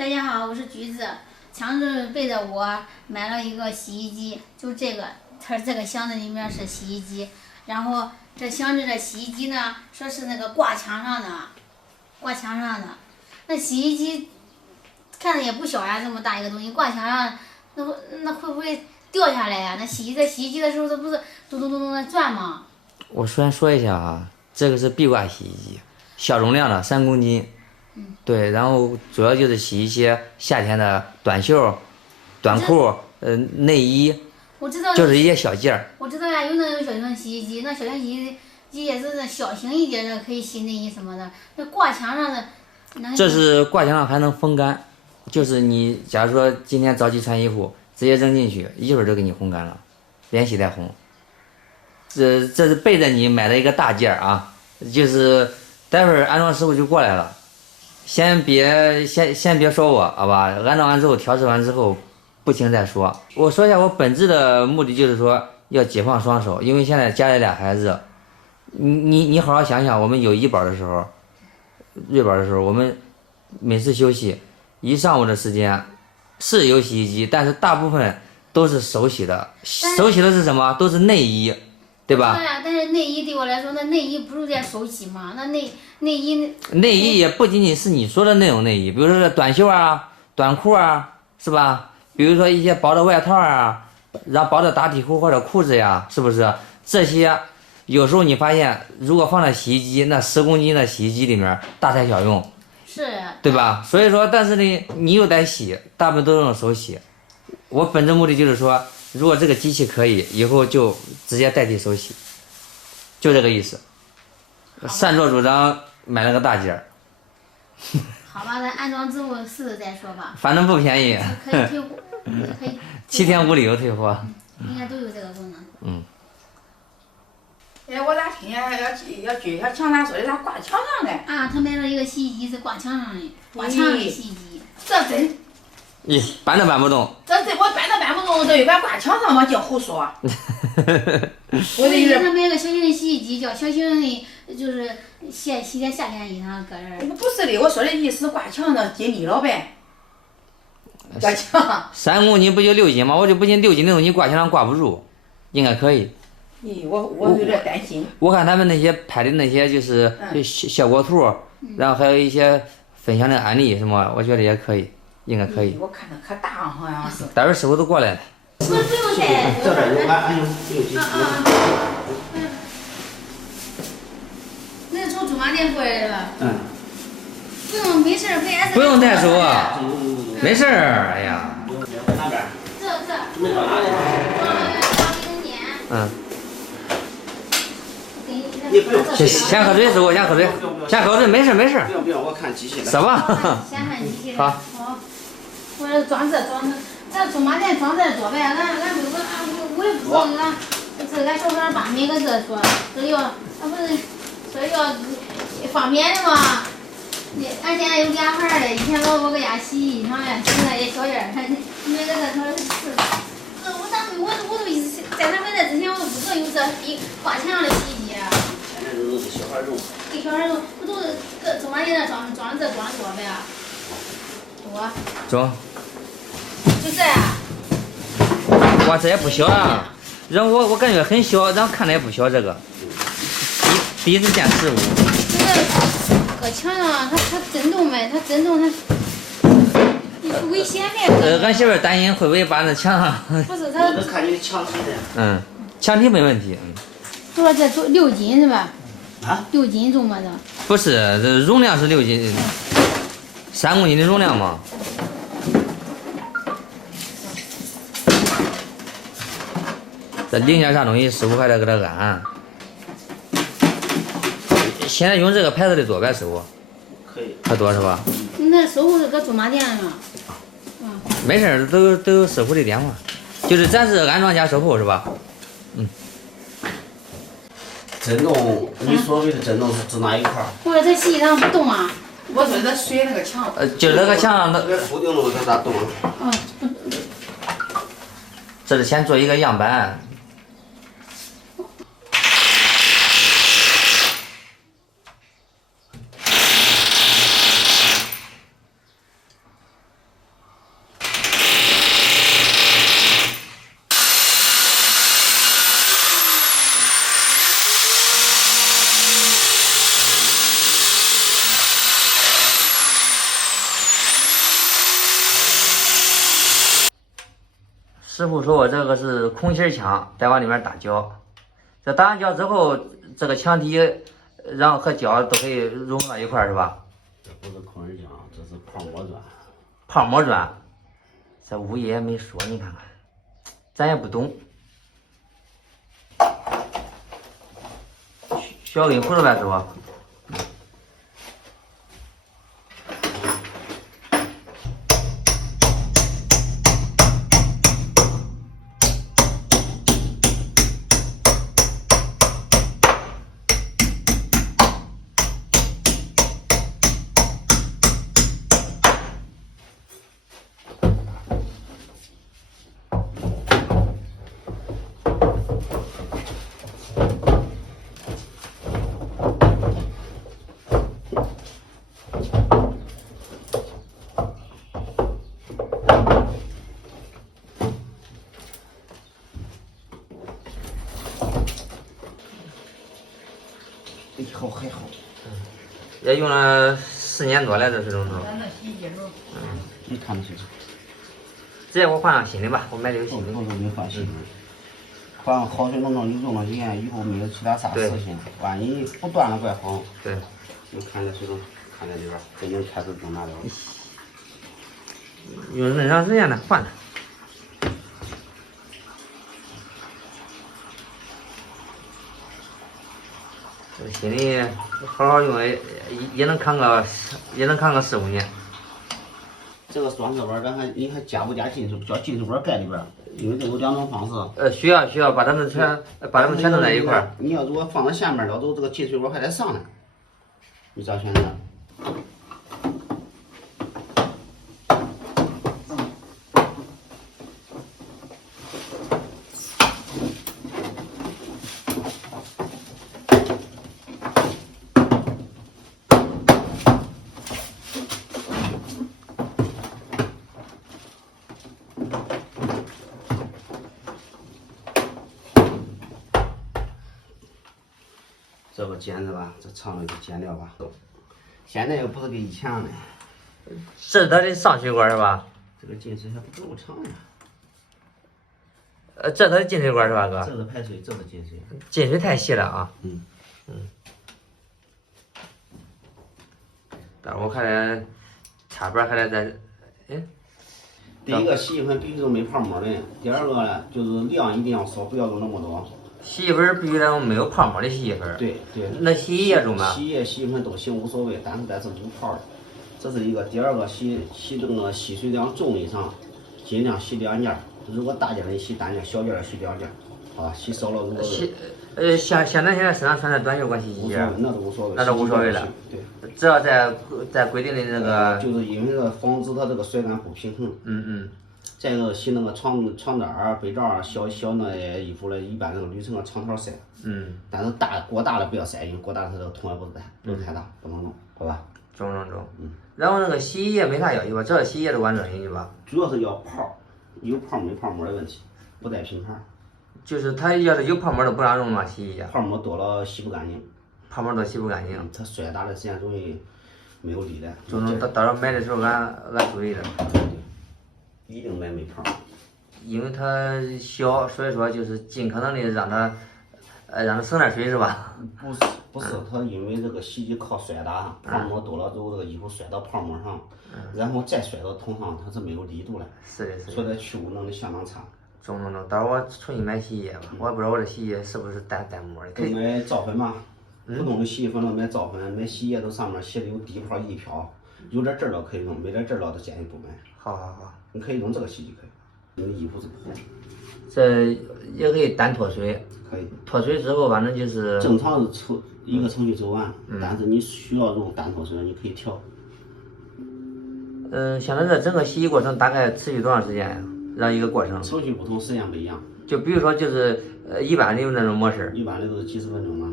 大家好，我是橘子。强子背着我买了一个洗衣机，就这个，它这个箱子里面是洗衣机，然后这箱子的洗衣机呢，说是那个挂墙上的，那洗衣机看着也不小呀，这么大一个东西挂墙上，那会不会掉下来呀？那洗衣机的时候，它不是咚咚咚咚的转吗？我先说一下啊，这个是壁挂洗衣机，小容量的3公斤。对，然后主要就是洗一些夏天的短袖、短裤、内衣，我知道，就是一些小件儿。我知道呀，有那种小型洗衣机，那小型洗衣机也是小型一点的，可以洗内衣什么的。那挂墙上的，这是挂墙上还能风干，就是你假如说今天着急穿衣服，直接扔进去，一会儿就给你烘干了，连洗带烘。这是背着你买的一个大件儿啊，就是待会儿安装师傅就过来了。先别说我，好吧？安装完之后，调试完之后，不行再说。我说一下我本质的目的，就是说要解放双手，因为现在家里俩孩子，你好好想想，我们有医保的时候，瑞保的时候，我们每次休息一上午的时间是有洗衣机，但是大部分都是手洗的，手洗的是什么？都是内衣，对吧？对呀，但是内衣对我来说，那内衣不是在手洗吗？那内衣也不仅仅是你说的那种内衣，比如说短袖啊、短裤啊，是吧？比如说一些薄的外套啊，然后薄的打底裤或者裤子呀，是不是？这些有时候你发现，如果放在洗衣机，那10公斤的洗衣机里面大材小用，是，对吧？所以说，但是呢，你又得洗，大部分都是用手洗。我本质目的就是说，如果这个机器可以，以后就直接代替手洗，就这个意思。擅作主张买了个大件儿。好吧，咱安装之后试试再说吧。反正不便宜。可以退货，可以。7天无理由退货。应该都有这个功能。哎，我咋听见要墙上说的咋挂墙上的？啊，他买了一个洗衣机是挂墙上的，挂墙上的洗衣机。这真，搬都搬不动。这我搬都搬不动，这又敢挂墙上吗？净胡说。我给他买个小型的洗衣机，叫小型的，就是洗在夏天衣裳搁这儿。不是的，我说的意思挂墙上紧密了呗。挂墙。3公斤不就6斤吗？我就不信6斤那种你挂墙上挂不住，应该可以。我有点担心。我看他们那些拍的那些就是效果图，然后还有一些分享的案例什么，我觉得也可以，应该可以。我看着可大好像是。待会儿师傅都过来了。不用带。这边有俺有机器。那是从驻马店过来的吧？不用，没事儿，VS。不用再说，没事儿，哎呀。哪边？这。没到哪里。你不用。先喝水，师傅，先喝水，先喝水，没事没事。不用，我看机器的。走吧。先看机器的。好。我这装这，咱驻马店装这做呗，俺我也不知道俺小孩把每个这说，这要不是说要方便的嘛。俺现在有俩孩儿嘞，以前老我搁家洗衣裳嘞，洗那些小件儿，每个这说是。我都一直在他们这之前，我都不知道有这挂墙上的洗衣机。现在都是给小孩用。给小孩用，不都是搁驻马店那装这装多呗？多。中。就这呀。哇，这也不小啊！然后我感觉很小，然后看着也不小，这个。第一次见实物。这个搁墙上，它震动呗，它震动它。危险呗。俺媳妇担心会不会把那墙上。不是他。我看你的墙体的。墙体没问题。多少这6斤是吧？6斤重吧这。不是，这容量是6斤，3公斤的容量嘛。这零件啥东西，师傅还得给他安。现在用这个牌子的多呗，师傅。可以。可多是吧？那师傅是搁驻马店嘛？没事儿，都有师傅的电话，就是咱是安装加售后是吧？震动，你所谓的震动是指哪一块儿？或者这洗衣裳不动啊？我说这水那个墙。就这个墙上的。这个固定了，它咋动啊？这是先做一个样板。师傅说我这个是空心墙，再往里面打胶。这打完胶之后，这个墙体然后和胶都可以融到一块儿，是吧？这不是空心墙，这是泡沫砖。泡沫砖，这物业也没说，你看看，咱也不懂。需要给你扶着呗，师傅。好还好，也用了4年多了，这水龙头。咱那洗衣机时候，你看不清楚。直接给我换上新的吧，我买的有新的。都是没换新的。换好水龙头，你用了几年以后没有其他啥事情，万一不断了怪好。对。你看这水龙头，看这里边，已经开始动哪了。用那么长时间了，换了。新的好好用，也能扛个4、5年。这个双色板你还加不加金属？叫金属板盖里边，因为这有2种方式。需要把它们全弄在一块儿。你要如果放在下面，到时候这个金属板还得上来，你咋选择？这个剪子吧，这长的就剪掉吧。现在又不是跟以前了，这是它的上水管是吧？这个进水还不够长呀。这它的进水管是吧，哥？这是排水，这是进水。进水太细了啊。待会儿我看来插板还得再，第一个洗衣粉必须是没泡沫的，第二个呢就是量一定要少，不要用那么多。洗衣粉必须得用没有泡沫的洗衣粉。对。那洗衣液中呢？洗液、洗衣粉都行，无所谓，但是无泡的。这是一个。第二个洗这个吸水量重以上，尽量洗2件。如果大件的洗单件，小件的洗2件，好吧？洗少了如果像咱现在身上穿的短袖管洗衣液，那都无所谓，那都无所谓了。对，只要在规定的那个，就是因为这个防止它这个甩干不平衡。再一个洗那个床单儿、被罩儿、小那些衣服嘞，一般那个铝成个长条塞。但是过大的不要塞，因为过大它这个痛也不是太大，不能弄，好吧？中。然后那个洗衣液没啥要求吧？只要洗衣液都管准进去吧？主要是要泡，有泡没泡沫的问题，不带拼盘。就是它要是有泡沫的不让用嘛，洗衣液。泡沫多了洗不干净。泡沫多洗不干净。它摔打的时间容易没有力了。到时候买的时候俺注意了。一定买没泡。因为它小，所以说就是尽可能的让它省点水是吧？不是，它因为这个洗衣机靠摔打，泡沫多了之后，这个衣服摔到泡沫上，然后再摔到桶上，它是没有力度了。是的。所以它去污能力相当差。中。到时候我重新买洗衣液吧，我也不知道我这洗衣液是不是带膜的。可以买皂粉嘛，普通的洗衣粉都买皂粉，买洗衣液都上面写的有低泡、一漂，有点汁了可以用，没点汁了都建议不买。好。你可以用这个洗衣可以，因为衣服是不好。这也可以单脱水。可以。脱水之后反正就是正常是一个程序走完，但是你需要用单脱水，你可以调。像这整个洗衣过程大概持续多长时间呀？让一个过程。程序不同，时间不一样。就比如说就是一般的有那种模式。一般的都是几十分钟嘛。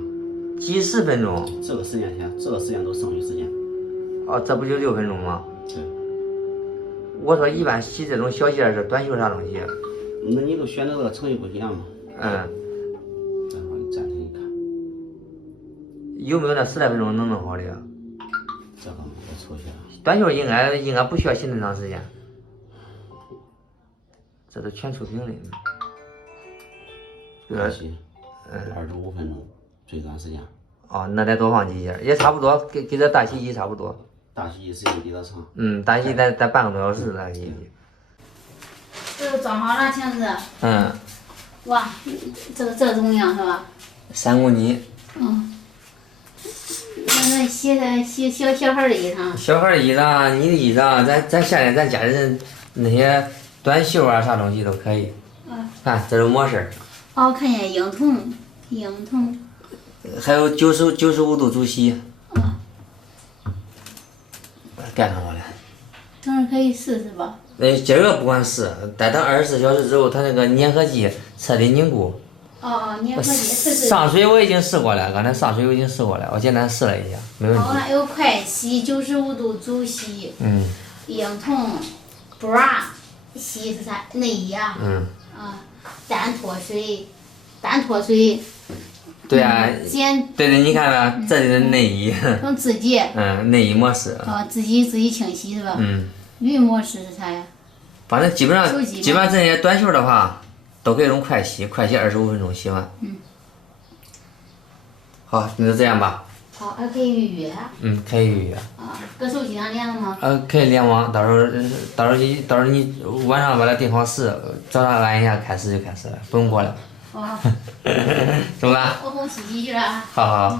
几十分钟。这个时间都剩余时间。这不就6分钟吗？对。我说一般洗这种小鞋是短袖啥东西？那你都选择这个程序不一样嘛？然后你暂停一看。有没有那10来分钟能弄好的？这个我抽一下。短袖应该不需要洗那么长时间。这都全触屏的。大洗25分钟最短时间。哦，那得多放几节，也差不多，跟这大洗机差不多。大洗机时间比它长。大洗得半个多小时，大洗机。这个装好了，强子。嗯。哇，这个重量是吧？3公斤。那洗小孩的衣裳。小孩的衣裳，你的衣裳，咱夏天咱家里人那些短袖啊啥东西都可以。看，这是模式。哦，看见婴童。还有95度主洗。盖上了嘞。等会儿可以试试吧。今儿个不管试，待等24小时之后，它那个粘合剂彻底凝固。粘合剂是。上水我已经试过了，刚才上水我已经试过了，我简单试了一下，没问题。还有快洗95度主洗。婴童 bra 洗是啥？内衣啊。单脱水。对啊。对，你看吧，这就是内衣。从自己。内衣模式。自己清洗是吧？浴模式是啥呀？反正基本上这些短袖的话，都可以用快洗25分钟洗完。好，那就这样吧。好，还可以预约。可以预约。搁手机上连了吗？可以联网，到时候你晚上把它定好时，早上按一下开始就开始了，不用过来。是吧？我哄洗洗去了。好。